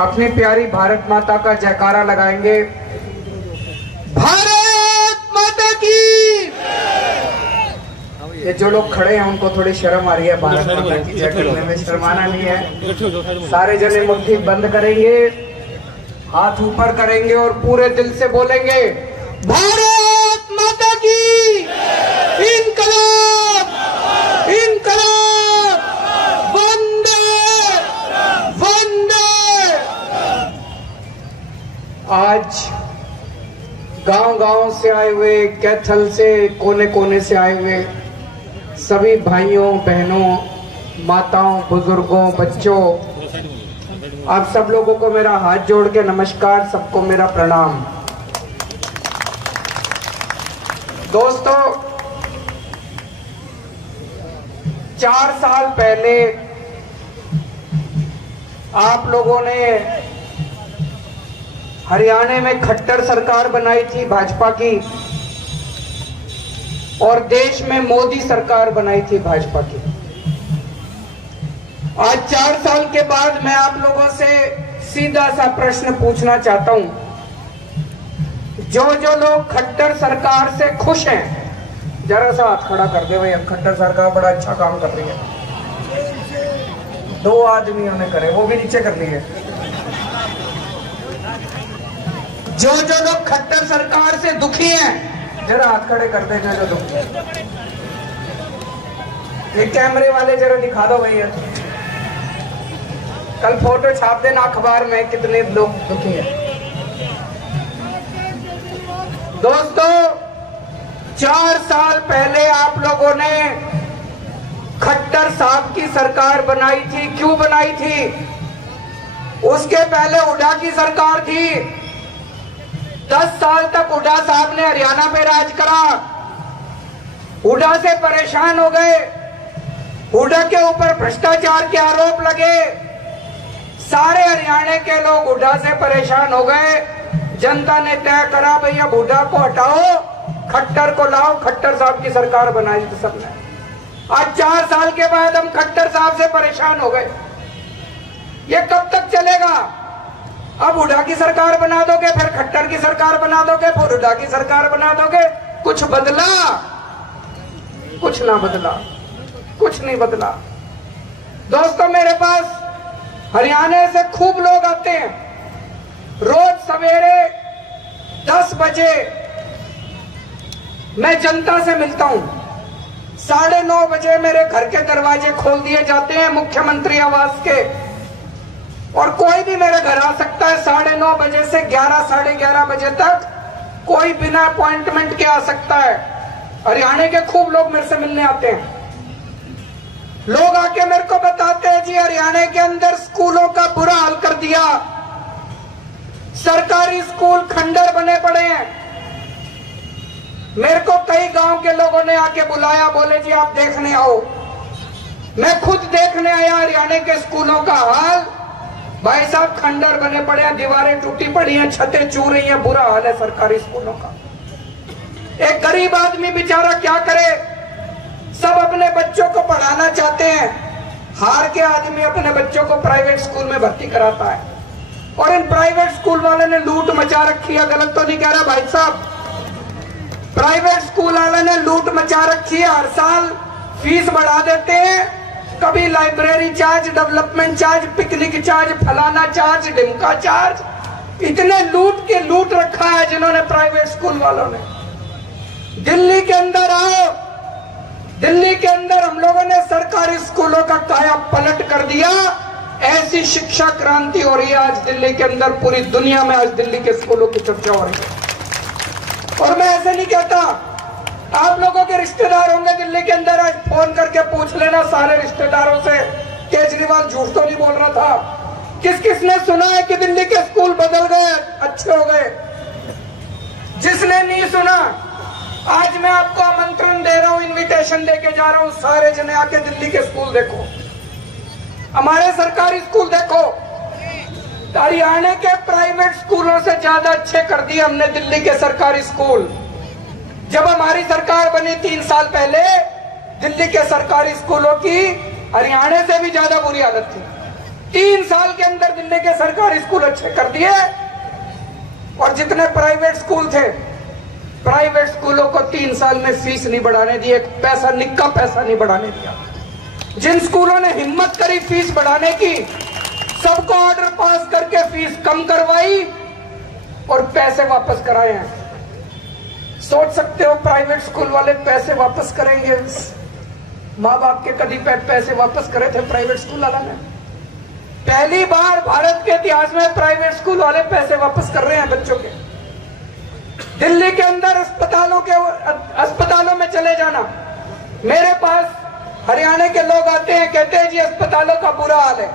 अपनी प्यारी भारत माता का जयकारा लगाएंगे। भारत माता की। ये जो लोग खड़े हैं उनको थोड़ी शर्म आ रही है, भारत माता की जय करने में शर्माना नहीं है। सारे जने मुट्ठी बंद करेंगे, हाथ ऊपर करेंगे और पूरे दिल से बोलेंगे भारत माता की। इनकलाब इनकलाब, वंदे वंदे। आज गांव-गांव से आए हुए, कैथल से, कोने कोने से आए हुए सभी भाइयों बहनों, माताओं, बुजुर्गों, बच्चों, आप सब लोगों को मेरा हाथ जोड़ के नमस्कार, सबको मेरा प्रणाम। दोस्तों, 4 साल पहले आप लोगों ने हरियाणा में खट्टर सरकार बनाई थी भाजपा की, और देश में मोदी सरकार बनाई थी भाजपा की। आज 4 साल के बाद मैं आप लोगों से सीधा सा प्रश्न पूछना चाहता हूं। जो लोग खट्टर सरकार से खुश हैं, जरा सा हाथ खड़ा कर दे भाई। खट्टर सरकार बड़ा अच्छा काम कर रही है। 2 आदमियों ने करे, वो भी नीचे कर लिए। जो लोग खट्टर सरकार से दुखी हैं, जरा हाथ खड़े कर दे। जो दुखी है, ये कैमरे वाले जरा दिखा दो भैया। कल फोटो छाप देना अखबार में कितने लोग दुखी हैं। दोस्तों, 4 साल पहले आप लोगों ने खट्टर साहब की सरकार बनाई थी। क्यों बनाई थी? उसके पहले हुड्डा की सरकार थी। 10 साल तक हुड्डा साहब ने हरियाणा में राज करा। हुड्डा से परेशान हो गए, हुड्डा के ऊपर भ्रष्टाचार के आरोप लगे। सारे हरियाणा के लोग हुड्डा से परेशान हो गए। जनता ने तय करा भैया हुड्डा को हटाओ, खट्टर को लाओ। खट्टर साहब की सरकार बनाई थी सबने। आज 4 साल के बाद हम खट्टर साहब से परेशान हो गए। ये कब तक चलेगा? अब हुड्डा की सरकार बना दोगे, फिर खट्टर की सरकार बना दोगे, फिर हुड्डा की सरकार बना दोगे। कुछ बदला? कुछ ना बदला, कुछ नहीं बदला। दोस्तों, मेरे पास हरियाणा से खूब लोग आते हैं। रोज सवेरे 10 बजे मैं जनता से मिलता हूं। 9:30 बजे मेरे घर के दरवाजे खोल दिए जाते हैं मुख्यमंत्री आवास के, और कोई भी मेरे घर आ सकता है। 9:30 बजे से 11, 11:30 बजे तक कोई बिना अपॉइंटमेंट के आ सकता है। हरियाणा के खूब लोग मेरे से मिलने आते हैं। लोग आके मेरे को बताते हैं जी हरियाणा के अंदर स्कूलों का बुरा हाल कर दिया, सरकारी स्कूल खंडर बने पड़े हैं। मेरे को कई गांव के लोगों ने आके बुलाया, बोले जी आप देखने आओ। मैं खुद देखने आया हरियाणा के स्कूलों का हाल। भाई साहब, खंडर बने पड़े हैं, दीवारें टूटी पड़ी हैं, छतें चूर रही हैं, बुरा हाल है सरकारी स्कूलों का। एक गरीब आदमी बेचारा क्या करे? सब अपने बच्चों को पढ़ाना चाहते हैं। हार के आदमी अपने बच्चों को प्राइवेट स्कूल में भर्ती कराता है, और इन प्राइवेट स्कूल वाले ने लूट मचा रखी है। गलत तो नहीं कह रहा भाई साहब? प्राइवेट स्कूल वाले ने लूट मचा रखी है। हर साल फीस बढ़ा देते हैं, कभी library charge, development charge, picnic charge, फलाना चार्ज, ढिमका चार्ज। इतने लूट के लूट रखा है जिन्होंने प्राइवेट स्कूल वालों ने। दिल्ली के अंदर आओ, दिल्ली के अंदर हम लोगों ने सरकारी स्कूलों का काया पलट कर दिया। ऐसी शिक्षा क्रांति हो रही है आज दिल्ली के अंदर। पूरी दुनिया में आज दिल्ली के स्कूलों की चर्चा हो रही है। और मैं ऐसे नहीं कहता, आप लोगों के रिश्तेदार होंगे दिल्ली के अंदर, आज फोन करके पूछ लेना सारे रिश्तेदारों से, केजरीवाल झूठ तो नहीं बोल रहा था। किस किस ने सुना है कि दिल्ली के स्कूल बदल गए, अच्छे हो गए? जिसने नहीं सुना, आज मैं आपको आमंत्रण दे रहा हूं, इनविटेशन देके जा रहा हूं। सारे जने आके दिल्ली के स्कूल देखो, हमारे सरकारी स्कूल देखो। हरियाणा के प्राइवेट स्कूलों से ज्यादा अच्छे कर दिए हमने दिल्ली के सरकारी स्कूल। जब हमारी सरकार बनी 3 साल पहले, दिल्ली के सरकारी स्कूलों की हरियाणा से भी ज्यादा बुरी हालत थी। 3 साल के अंदर दिल्ली के सरकारी स्कूल अच्छे कर दिए, और जितने प्राइवेट स्कूल थे, प्राइवेट स्कूलों को 3 साल में फीस नहीं बढ़ाने दी, एक पैसा, निक्का पैसा नहीं बढ़ाने दिया। जिन स्कूलों ने हिम्मत करी फीस बढ़ाने की, सबको ऑर्डर पास करके फीस कम करवाई और पैसे वापस कराए हैं। सोच सकते हो प्राइवेट स्कूल वाले पैसे वापस करेंगे? माँ बाप के कभी पैसे वापस करे थे प्राइवेट स्कूल वाला ने? पहली बार भारत के इतिहास में प्राइवेट स्कूल वाले पैसे वापस कर रहे हैं बच्चों के। दिल्ली के अंदर अस्पतालों में चले जाना, मेरे पास हरियाणा के लोग आते हैं, कहते हैं जी अस्पतालों का बुरा हाल है,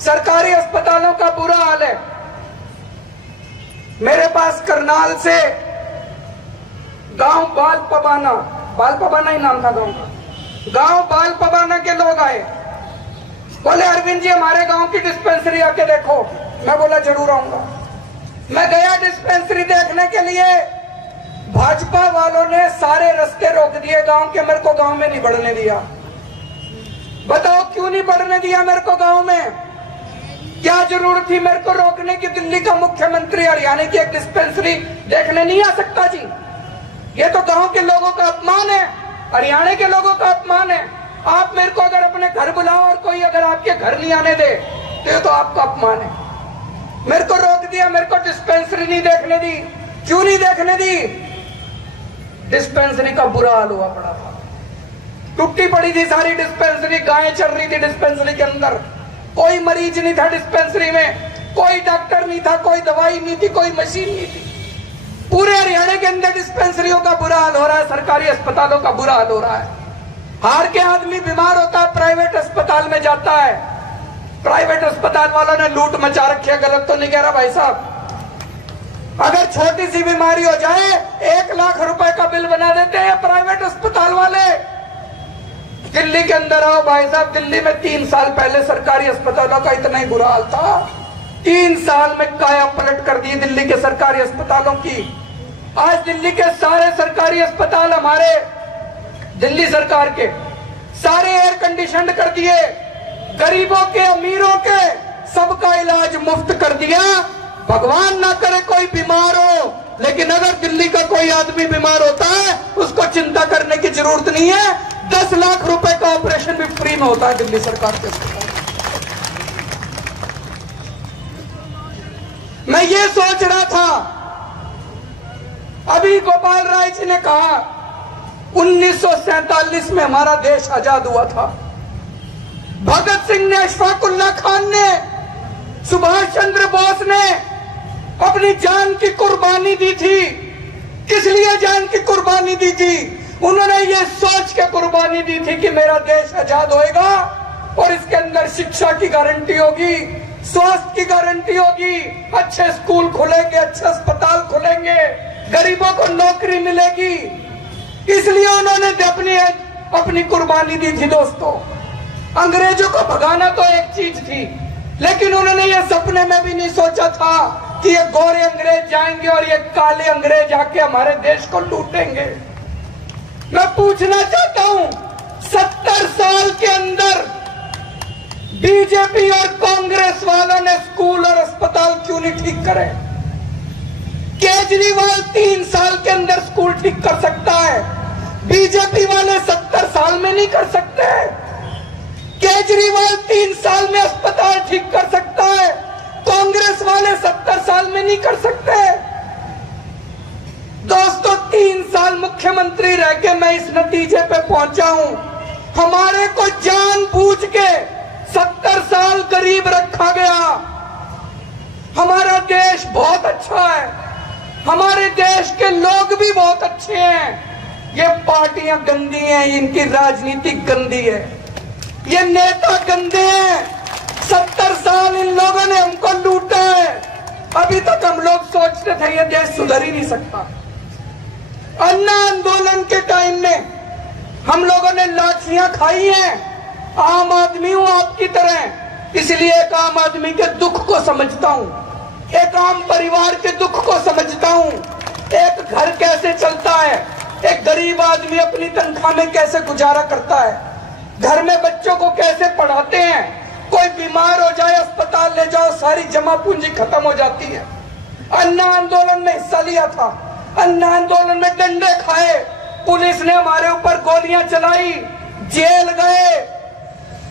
सरकारी अस्पतालों का बुरा हाल है। मेरे पास करनाल से गांव बालपबाना ही नाम था गांव का, गांव बालपबाना के लोग आए, बोले अरविंद जी हमारे गांव की डिस्पेंसरी आके देखो। मैं बोला जरूर आऊंगा। मैं गया डिस्पेंसरी देखने के लिए, भाजपा वालों ने सारे रास्ते रोक दिए गांव के, मेरे को गांव में नहीं बढ़ने दिया। बताओ क्यों नहीं बढ़ने दिया मेरे को गांव में? क्या जरूरत थी मेरे को रोकने की? दिल्ली का मुख्यमंत्री हरियाणा की एक डिस्पेंसरी देखने नहीं आ सकता जी? ये तो गांव के लोगों का अपमान है, हरियाणा के लोगों का अपमान है। आप मेरे को अगर अपने घर बुलाओ और कोई अगर आपके घर नहीं आने दे तो ये तो आपका अपमान है। मेरे को रोक दिया, मेरे को डिस्पेंसरी नहीं देखने दी। क्यों नहीं देखने दी? डिस्पेंसरी का बुरा हाल हुआ पड़ा था, टूटी पड़ी थी सारी डिस्पेंसरी, गायें चल रही थी डिस्पेंसरी के अंदर, कोई मरीज नहीं था डिस्पेंसरी में, कोई डॉक्टर नहीं था, कोई दवाई नहीं थी, कोई मशीन नहीं थी। पूरे हरियाणा के अंदर डिस्पेंसरियों का बुरा हाल हो रहा है, सरकारी अस्पतालों का बुरा हाल हो रहा है। हार के आदमी बीमार होता है, प्राइवेट अस्पताल में जाता है, प्राइवेट अस्पताल वालों ने लूट मचा रखी है। गलत तो नहीं कह रहा भाई साहब? अगर छोटी सी बीमारी हो जाए 1 लाख रुपए का बिल बना देते हैं प्राइवेट अस्पताल वाले। दिल्ली के अंदर आओ भाई साहब, दिल्ली में 3 साल पहले सरकारी अस्पतालों का इतना ही बुरा हाल था, 3 साल में काया पलट कर दी दिल्ली के सरकारी अस्पतालों की। आज दिल्ली के सारे सरकारी अस्पताल हमारे दिल्ली सरकार के सारे एयर कंडीशन कर दिए, गरीबों के अमीरों के सबका इलाज मुफ्त कर दिया। भगवान ना करे कोई बीमार हो, लेकिन अगर दिल्ली का कोई आदमी बीमार होता है उसको चिंता करने की जरूरत नहीं है। 10 लाख रुपए का ऑपरेशन भी फ्री में होता है दिल्ली सरकार के अस्पताल। मैं ये सोच रहा था, अभी गोपाल राय जी ने कहा 1947 में हमारा देश आजाद हुआ था। भगत सिंह ने, अशफाकुल्लाह खान ने, सुभाष चंद्र बोस ने अपनी जान की कुर्बानी दी थी। किस लिए जान की कुर्बानी दी थी? उन्होंने ये सोच के कुर्बानी दी थी कि मेरा देश आजाद होएगा और इसके अंदर शिक्षा की गारंटी होगी, स्वास्थ्य की गारंटी होगी, अच्छे स्कूल खुलेंगे, अच्छे अस्पताल खुलेंगे, गरीबों को नौकरी मिलेगी। इसलिए उन्होंने अपनी कुर्बानी दी थी। दोस्तों, अंग्रेजों को भगाना तो एक चीज थी, लेकिन उन्होंने ये सपने में भी नहीं सोचा था कि ये गोरे अंग्रेज जाएंगे और ये काले अंग्रेज आके हमारे देश को लूटेंगे। मैं पूछना चाहता हूं, 70 साल के अंदर बीजेपी और कांग्रेस वालों ने स्कूल और अस्पताल क्यों नहीं ठीक करे? केजरीवाल 3 साल के अंदर स्कूल ठीक कर सकता है, बीजेपी वाले 70 साल में नहीं कर सकते। केजरीवाल 3 साल में अस्पताल ठीक कर सकता है, कांग्रेस वाले 70 साल में नहीं कर सकते। दोस्तों, 3 साल मुख्यमंत्री रह के मैं इस नतीजे पे पहुंचा हूं, हमारे को जानबूझ के 70 साल करीब रखा गया। हमारा देश बहुत अच्छा है, हमारे देश के लोग भी बहुत अच्छे हैं। ये पार्टियां गंदी हैं, इनकी राजनीति गंदी है, ये नेता गंदे हैं। 70 साल इन लोगों ने हमको लूटा है। अभी तक हम लोग सोचते थे ये देश सुधर ही नहीं सकता। अन्ना आंदोलन के टाइम में हम लोगों ने लाठियां खाई हैं। आम आदमी हूं आपकी तरह, इसलिए एक आम आदमी के दुख को समझता हूं, एक आम परिवार के दुख को समझता हूं। एक घर कैसे चलता है, एक गरीब आदमी अपनी तनख्वाह में कैसे गुजारा करता है, घर में बच्चों को कैसे पढ़ाते हैं, कोई बीमार हो जाए अस्पताल ले जाओ, सारी जमा पूंजी खत्म हो जाती है। अन्ना आंदोलन में हिस्सा लिया था, अन्ना आंदोलन में डंडे खाए, पुलिस ने हमारे ऊपर गोलियां चलाई, जेल गए,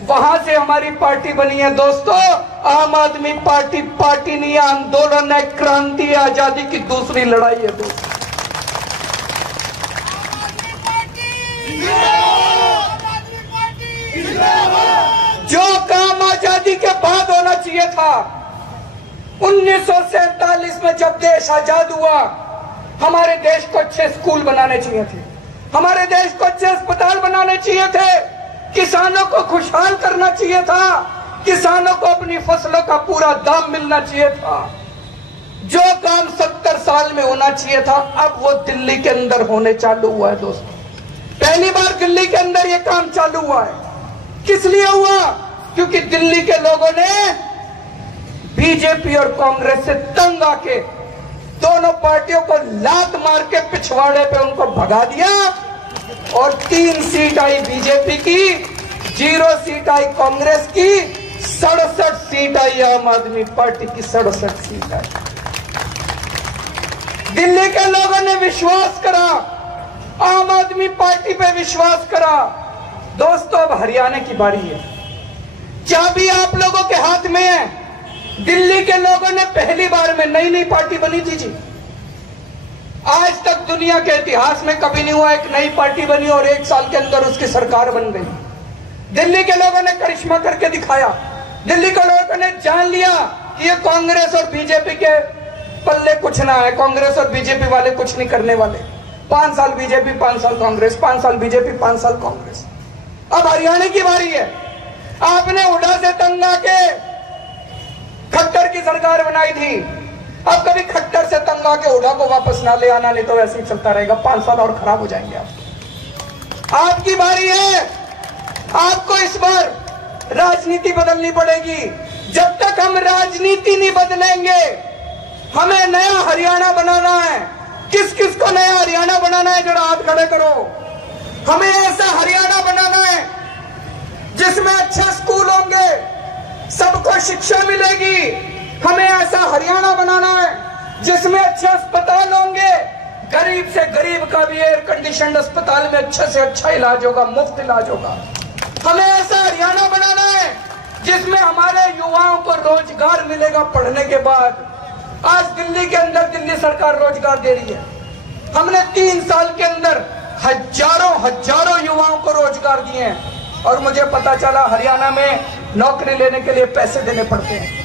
वहां से हमारी पार्टी बनी है दोस्तों। आम आदमी पार्टी पार्टी नहीं है, आंदोलन है, क्रांति है, आजादी की दूसरी लड़ाई है दोस्तों। जो काम आजादी के बाद होना चाहिए था, 1947 में जब देश आजाद हुआ, हमारे देश को अच्छे स्कूल बनाने चाहिए थे, हमारे देश को अच्छे अस्पताल बनाने चाहिए थे, किसानों को खुशहाल करना चाहिए था, किसानों को अपनी फसलों का पूरा दाम मिलना चाहिए था। जो काम 70 साल में होना चाहिए था, अब वो दिल्ली के अंदर होने चालू हुआ है दोस्तों। पहली बार दिल्ली के अंदर ये काम चालू हुआ है। किस लिए हुआ? क्योंकि दिल्ली के लोगों ने बीजेपी और कांग्रेस से तंग आके दोनों पार्टियों को लात मार के पिछवाड़े पे उनको भगा दिया और 3 सीट आई बीजेपी की, 0 सीट आई कांग्रेस की, 67 सीट आई आम आदमी पार्टी की, 67 सीट आई। दिल्ली के लोगों ने विश्वास करा, आम आदमी पार्टी पे विश्वास करा। दोस्तों अब हरियाणा की बारी है, चाबी आप लोगों के हाथ में है। दिल्ली के लोगों ने पहली बार में नई नई पार्टी बनी थी जी, आज तक दुनिया के इतिहास में कभी नहीं हुआ एक नई पार्टी बनी और 1 साल के अंदर उसकी सरकार बन गई। दिल्ली के लोगों ने करिश्मा करके दिखाया, दिल्ली के लोगों ने जान लिया कि ये कांग्रेस और बीजेपी के पल्ले कुछ ना है, कांग्रेस और बीजेपी वाले कुछ नहीं करने वाले। 5 साल बीजेपी, 5 साल कांग्रेस, 5 साल बीजेपी, 5 साल कांग्रेस। अब हरियाणा की बारी है। आपने हुड्डा से तंग आके खट्टर की सरकार बनाई थी, अब कभी खट्टर से तंग आके हुड्डा को वापस ना ले आना, नहीं तो ऐसे ही चलता रहेगा, 5 साल और खराब हो जाएंगे आप। आपकी बारी है, आपको इस बार राजनीति बदलनी पड़ेगी। जब तक हम राजनीति नहीं बदलेंगे, हमें नया हरियाणा बनाना है। किस किस को नया हरियाणा बनाना है, जरा हाथ खड़े करो। हमें ऐसा हरियाणा बनाना है जिसमें अच्छे स्कूल होंगे, सबको शिक्षा मिलेगी। हमें ऐसा हरियाणा बनाना है जिसमें अच्छे अस्पताल होंगे, गरीब से गरीब का भी एयर कंडीशनड अस्पताल में अच्छे से अच्छा इलाज होगा, मुफ्त इलाज होगा। हमें ऐसा हरियाणा बनाना है जिसमें हमारे युवाओं को रोजगार मिलेगा पढ़ने के बाद। आज दिल्ली के अंदर दिल्ली सरकार रोजगार दे रही है। हमने 3 साल के अंदर हजारों युवाओं को रोजगार दिए हैं और मुझे पता चला हरियाणा में नौकरी लेने के लिए पैसे देने पड़ते हैं।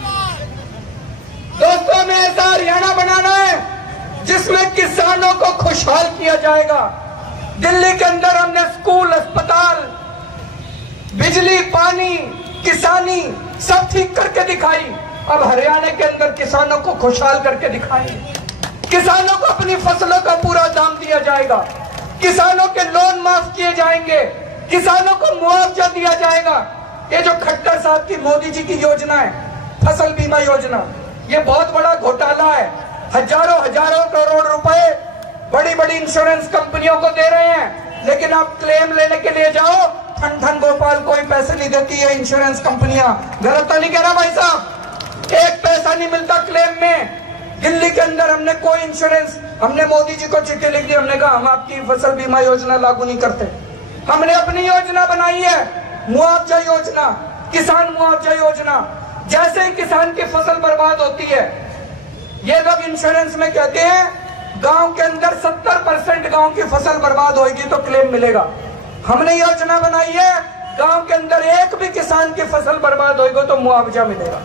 दोस्तों, हमें ऐसा हरियाणा बनाना है जिसमें किसानों को खुशहाल किया जाएगा। दिल्ली के अंदर हमने स्कूल, अस्पताल, बिजली, पानी, किसानी सब ठीक करके दिखाई। अब हरियाणा के अंदर किसानों को खुशहाल करके दिखाएंगे। किसानों को अपनी फसलों का पूरा दाम दिया जाएगा, किसानों के लोन माफ किए जाएंगे, किसानों को मुआवजा दिया जाएगा। ये जो खट्टर साहब की मोदी जी की योजना है, फसल बीमा योजना, ये बहुत बड़ा घोटाला है। हजारों करोड़ रुपए बड़ी बड़ी इंश्योरेंस कंपनियों को दे रहे हैं, लेकिन आप क्लेम लेने के लिए जाओ, ठन गोपाल कोई पैसे नहीं देती है इंश्योरेंस कंपनियां। गलत तो नहीं कह रहा भाई साहब? एक पैसा नहीं मिलता क्लेम में। दिल्ली के अंदर हमने कोई इंश्योरेंस, हमने मोदी जी को चिट्ठी लिख दी, हमने कहा हम आपकी फसल बीमा योजना लागू नहीं करते। हमने अपनी योजना बनाई है, मुआवजा योजना, किसान मुआवजा योजना। जैसे ही किसान की फसल बर्बाद होती है, ये लोग इंश्योरेंस में कहते हैं गांव के अंदर 70% गांव की फसल बर्बाद होगी तो क्लेम मिलेगा। हमने योजना बनाई है, गांव के अंदर एक भी किसान की फसल बर्बाद होगी तो मुआवजा मिलेगा।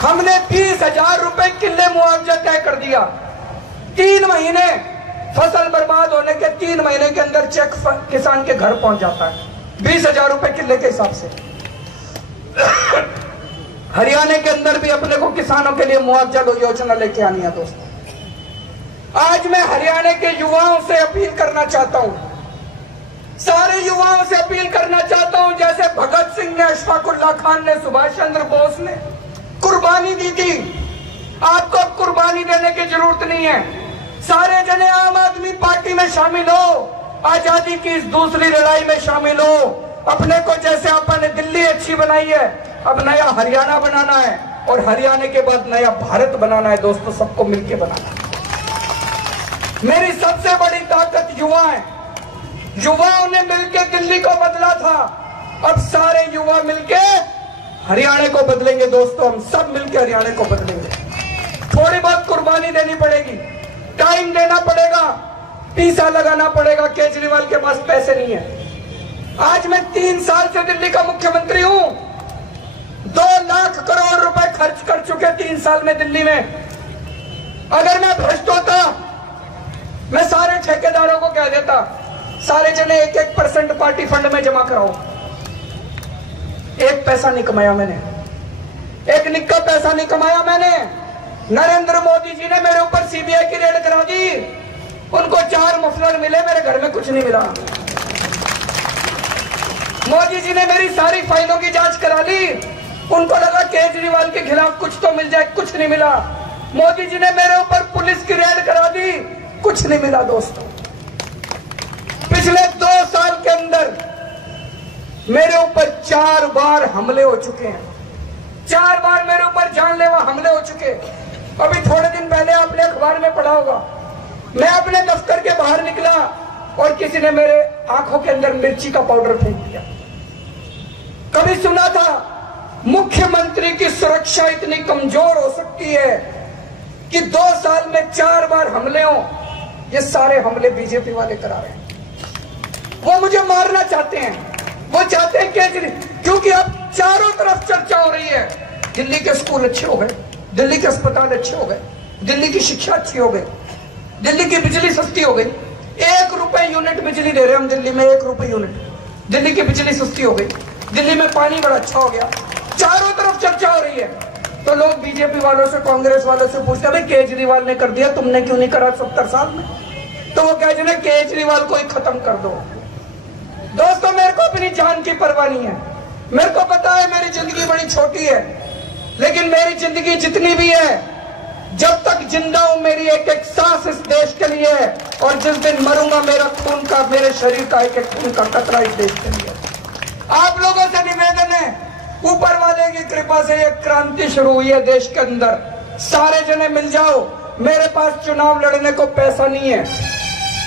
हमने 20,000 रुपए किले मुआवजा तय कर दिया। 3 महीने फसल बर्बाद होने के 3 महीने के अंदर चेक किसान के घर पहुंच जाता है, 20,000 रुपए किले के हिसाब से। हरियाणा के अंदर भी अपने को किसानों के लिए मुआवजा योजना लेके आनी है दोस्तों। आज मैं हरियाणा के युवाओं से अपील करना चाहता हूं, सारे युवाओं से अपील करना चाहता हूं, जैसे भगत सिंह ने, अशफाक उल्लाह खान ने, सुभाष चंद्र बोस ने कुर्बानी दी थी, आपको अब कुर्बानी देने की जरूरत नहीं है। सारे जने आम आदमी पार्टी में शामिल हो, आजादी की इस दूसरी लड़ाई में शामिल हो। अपने को जैसे आपने दिल्ली अच्छी बनाई है, अब नया हरियाणा बनाना है और हरियाणा के बाद नया भारत बनाना है दोस्तों, सबको मिलकर बनाना है। मेरी सबसे बड़ी ताकत युवा है। युवाओं ने मिलकर दिल्ली को बदला था, अब सारे युवा मिलकर हरियाणा को बदलेंगे दोस्तों, हम सब मिलकर हरियाणा को बदलेंगे। थोड़ी बहुत कुर्बानी देनी पड़ेगी, टाइम देना पड़ेगा, पैसा लगाना पड़ेगा। केजरीवाल के पास पैसे नहीं है। आज मैं 3 साल से दिल्ली का मुख्यमंत्री हूं, 2 लाख करोड़ रुपए खर्च कर चुके 3 साल में दिल्ली में। अगर मैं भ्रष्ट होता, मैं सारे ठेकेदारों को कह देता, सारे जने 1-1% पार्टी फंड में जमा कराओ। एक पैसा नहीं कमाया मैंने, एक निक्का पैसा नहीं कमाया मैंने। नरेंद्र मोदी जी ने मेरे ऊपर सीबीआई की रेड करा दी, उनको 4 मफलर मिले, मेरे घर में कुछ नहीं मिला। मोदी जी ने मेरी सारी फाइलों की जांच करा ली, उनको लगा केजरीवाल के खिलाफ कुछ तो मिल जाए, कुछ नहीं मिला। मोदी जी ने मेरे ऊपर पुलिस की रेड करा दी, कुछ नहीं मिला दोस्तों। पिछले 2 साल के अंदर मेरे ऊपर 4 बार हमले हो चुके हैं, 4 बार मेरे ऊपर जानलेवा हमले हो चुके। अभी थोड़े दिन पहले आपने अखबार में पढ़ा होगा, मैं अपने दफ्तर के बाहर निकला और किसी ने मेरे आंखों के अंदर मिर्ची का पाउडर फेंक दिया। कभी सुना था मुख्यमंत्री की सुरक्षा इतनी कमजोर हो सकती है कि 2 साल में 4 बार हमले हो? ये सारे हमले बीजेपी वाले करा रहे हैं। वो मुझे मारना चाहते हैं, वो चाहते हैं केजरीवाल, क्योंकि अब चारों तरफ चर्चा हो रही है, दिल्ली के स्कूल अच्छे हो गए, दिल्ली के अस्पताल अच्छे हो गए, दिल्ली की शिक्षा अच्छी हो गई, दिल्ली की बिजली सस्ती हो गई। 1 रुपए यूनिट बिजली दे रहे हम दिल्ली में, 1 रुपए यूनिट, दिल्ली की बिजली सस्ती हो गई, दिल्ली में पानी बड़ा अच्छा हो गया। चारों तरफ चर्चा हो रही है, तो लोग बीजेपी वालों से, कांग्रेस वालों से पूछते हैं, भाई केजरीवाल ने कर दिया, तुमने क्यों नहीं करा 70 साल में? तो वो कहते हैं केजरीवाल को ही खत्म कर दो। दोस्तों, मेरे को अपनी जान की परवाह नहीं है। मेरे को पता है मेरी जिंदगी बड़ी छोटी है, लेकिन मेरी जिंदगी जितनी भी है, जब तक जिंदा हूं मेरी एक-एक सांस इस देश के लिए है, और जिस दिन मरूंगा मेरा खून का, मेरे शरीर का एक-एक खून का कतरा इस देश के लिए। आप लोगों से निवेदन है, ऊपर वाले की कृपा से एक क्रांति शुरू हुई है देश के अंदर, सारे जने मिल जाओ। मेरे पास चुनाव लड़ने को पैसा नहीं है,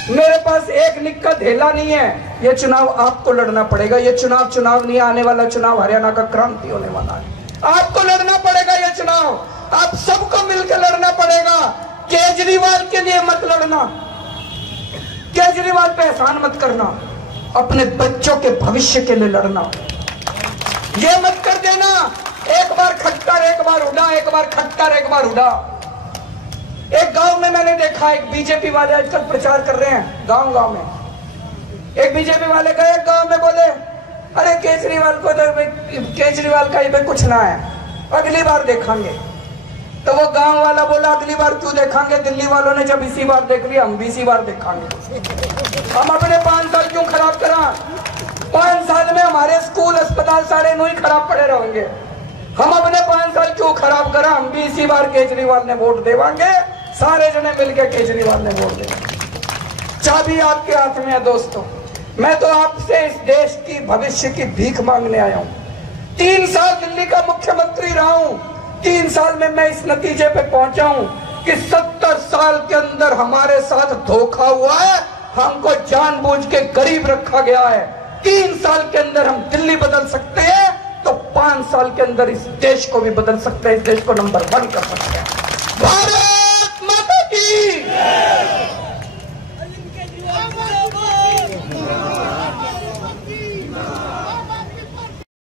मेरे पास एक निक्का धेला नहीं है, ये चुनाव आपको लड़ना पड़ेगा। ये चुनाव नहीं, आने वाला चुनाव हरियाणा का क्रांति होने वाला है। आपको लड़ना पड़ेगा ये चुनाव, आप सबको मिलकर लड़ना पड़ेगा। केजरीवाल के लिए मत लड़ना, केजरीवाल पे एहसान मत करना, अपने बच्चों के भविष्य के लिए लड़ना। ये मत कर देना एक बार खट्टर एक बार उड़ा, एक बार खट्टर एक बार उड़ा। एक गांव में मैंने देखा, एक बीजेपी वाले आजकल प्रचार कर रहे हैं गांव गांव में। एक बीजेपी वाले गए गांव में, बोले अरे केजरीवाल को तो केजरीवाल का ही कुछ ना है, अगली बार देखेंगे। तो वो गांव वाला बोला अगली बार क्यों देखेंगे, दिल्ली वालों ने जब इसी बार देख लिया, हम भी इसी बार देखेंगे। हम अपने 5 साल क्यों खराब करा? 5 साल में हमारे स्कूल अस्पताल सारे नो ही खराब पड़े रहेंगे। हम अपने 5 साल क्यों खराब करा? हम भी इसी बार केजरीवाल ने वोट देवांगे, सारे जने मिलकर केजरीवाल ने वोट देंगे। चाबी आपके हाथ में है दोस्तों। मैं तो आपसे इस देश की भविष्य की भीख मांगने आया हूं। 3 साल दिल्ली का मुख्यमंत्री रहा हूं, 3 साल में मैं इस नतीजे पे पहुंचा हूं कि 70 साल के अंदर हमारे साथ धोखा हुआ है, हमको जानबूझ के गरीब रखा गया है। 3 साल के अंदर हम दिल्ली बदल सकते हैं, तो 5 साल के अंदर इस देश को भी बदल सकते हैं, इस देश को नंबर 1 कर सकते हैं। भारत माता की